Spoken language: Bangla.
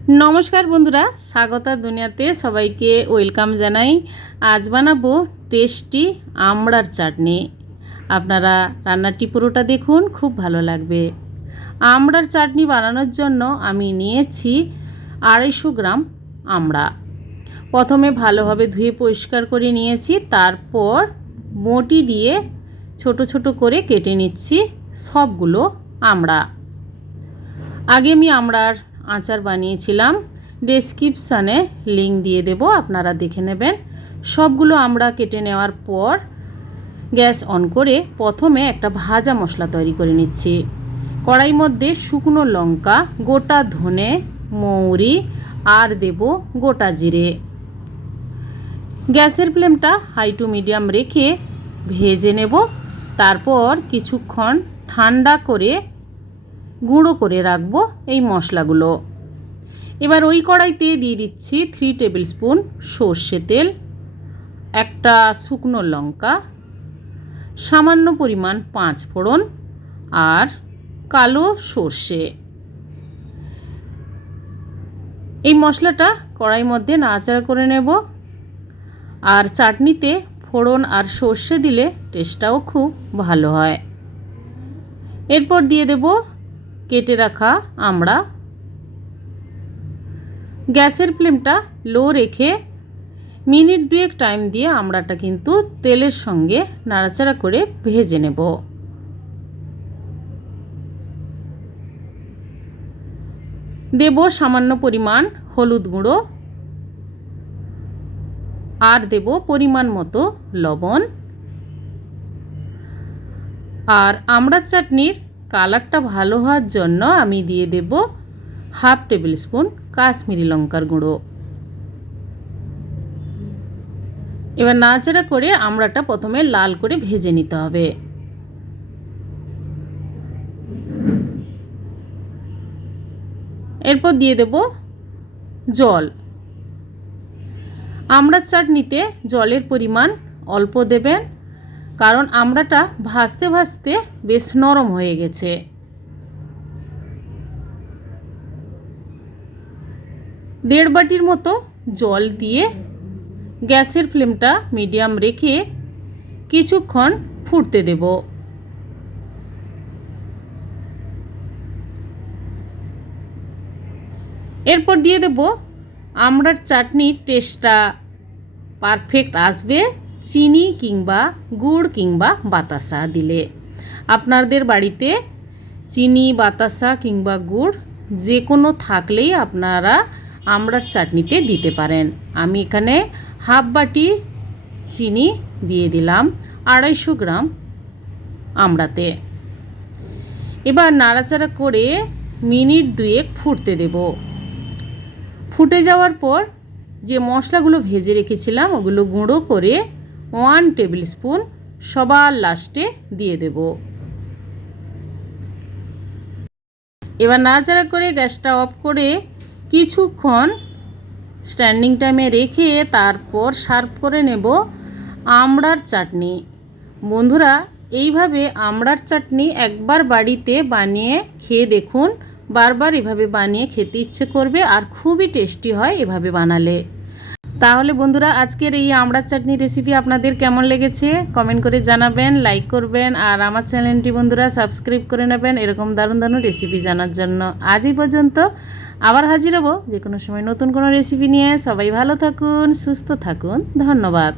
নমস্কার বন্ধুরা, স্বাগতা দুনিয়াতে সবাইকে ওয়েলকাম জানাই। আজ বানাবো টেস্টি আমড়ার চাটনি। আপনারা রান্নাটি পুরোটা দেখুন, খুব ভালো লাগবে। আমড়ার চাটনি বানানোর জন্য আমি নিয়েছি 250 গ্রাম আমড়া। প্রথমে ভালোভাবে ধুয়ে পরিষ্কার করে নিয়েছি, তারপর বঁটি দিয়ে ছোট ছোট করে কেটে নিচ্ছি সবগুলো আমড়া। আগে আমি আমড়ার আচার বানিয়েছিলাম, ডেসক্রিপশানে লিঙ্ক দিয়ে দেব, আপনারা দেখে নেবেন। সবগুলো আমড়া কেটে নেওয়ার পর গ্যাস অন করে প্রথমে একটা ভাজা মশলা তৈরি করে নিচ্ছি। কড়াইর মধ্যে শুকনো লঙ্কা, গোটা ধনে, মৌরি আর দেব গোটা জিরে। গ্যাসের ফ্লেমটা হাই টু মিডিয়াম রেখে ভেজে নেব। তারপর কিছুক্ষণ ঠান্ডা করে গুঁড়ো করে রাখবো এই মশলাগুলো। এবার ওই কড়াইতে দিয়ে দিচ্ছি 3 টেবিল স্পুন সর্ষে তেল, একটা শুকনো লঙ্কা, সামান্য পরিমাণ 5 ফোড়ন আর কালো সর্ষে। এই মশলাটা কড়াইয়ের মধ্যে নাড়াচাড়া করে নেব। আর চাটনিতে ফোড়ন আর সর্ষে দিলে টেস্টটাও খুব ভালো হয়। এরপর দিয়ে দেব কেটে রাখা আমড়া। গ্যাসের ফ্লেমটা লো রেখে মিনিট 2 টাইম দিয়ে আমড়াটা কিন্তু তেলের সঙ্গে নাড়াচাড়া করে ভেজে নেব। দেব সামান্য পরিমাণ হলুদ গুঁড়ো আর দেব পরিমাণ মতো লবণ। আর আমড়ার চাটনির কালারটা ভালো হওয়ার জন্য আমি দিয়ে দেব 1/2 টেবিল স্পুন কাশ্মীরি লঙ্কার গুঁড়ো। এবার নাড়াচাড়া করে আমড়াটা প্রথমে লাল করে ভেজে নিতে হবে। এরপর দিয়ে দেব জল। আমড়ার চাটনিতে জলের পরিমাণ অল্প দেবেন, কারণ আমড়াটা ভাজতে ভাজতে বেশ নরম হয়ে গেছে। দেড় বাটির মতো জল দিয়ে গ্যাসের ফ্লেমটা মিডিয়াম রেখে কিছুক্ষণ ফুটতে দেব। এরপর দিয়ে দেব আমড়ার চাটনির টেস্টটা পারফেক্ট আসবে চিনি কিংবা গুড় কিংবা বাতাসা দিলে। আপনাদের বাড়িতে চিনি, বাতাসা কিংবা গুড় যে কোনো থাকলেই আপনারা আমড়ার চাটনিতে দিতে পারেন। আমি এখানে 1/2 বাটি চিনি দিয়ে দিলাম 250 গ্রাম আমড়াতে। এবার নাড়াচাড়া করে মিনিট 2 ফুটতে দেব। ফুটে যাওয়ার পর যে মশলাগুলো ভেজে রেখেছিলাম ওগুলো গুঁড়ো করে 1 টেবিল স্পুন সবার লাস্টে দিয়ে দেব। এবার নাড়াচাড়া করে গ্যাসটা অফ করে কিছুক্ষণ স্ট্যান্ডিং টাইমে রেখে তারপর সার্ভ করে নেব আমড়ার চাটনি। বন্ধুরা, এইভাবে আমড়ার চাটনি একবার বাড়িতে বানিয়ে খেয়ে দেখুন, বারবার এভাবে বানিয়ে খেতে ইচ্ছে করবে আর খুবই টেস্টি হয় এভাবে বানালে। তাহলে বন্ধুরা, আজকের এই আমড়ার চাটনি রেসিপি আপনাদের কেমন লেগেছে কমেন্ট করে জানাবেন, লাইক করবেন আর আমার চ্যানেলটি বন্ধুরা সাবস্ক্রাইব করে নেবেন এরকম দারুণ দারুণ রেসিপি জানার জন্য। আজ এই পর্যন্ত, আবার হাজির হব যে কোনো সময় নতুন কোনো রেসিপি নিয়ে। সবাই ভালো থাকুন, সুস্থ থাকুন, ধন্যবাদ।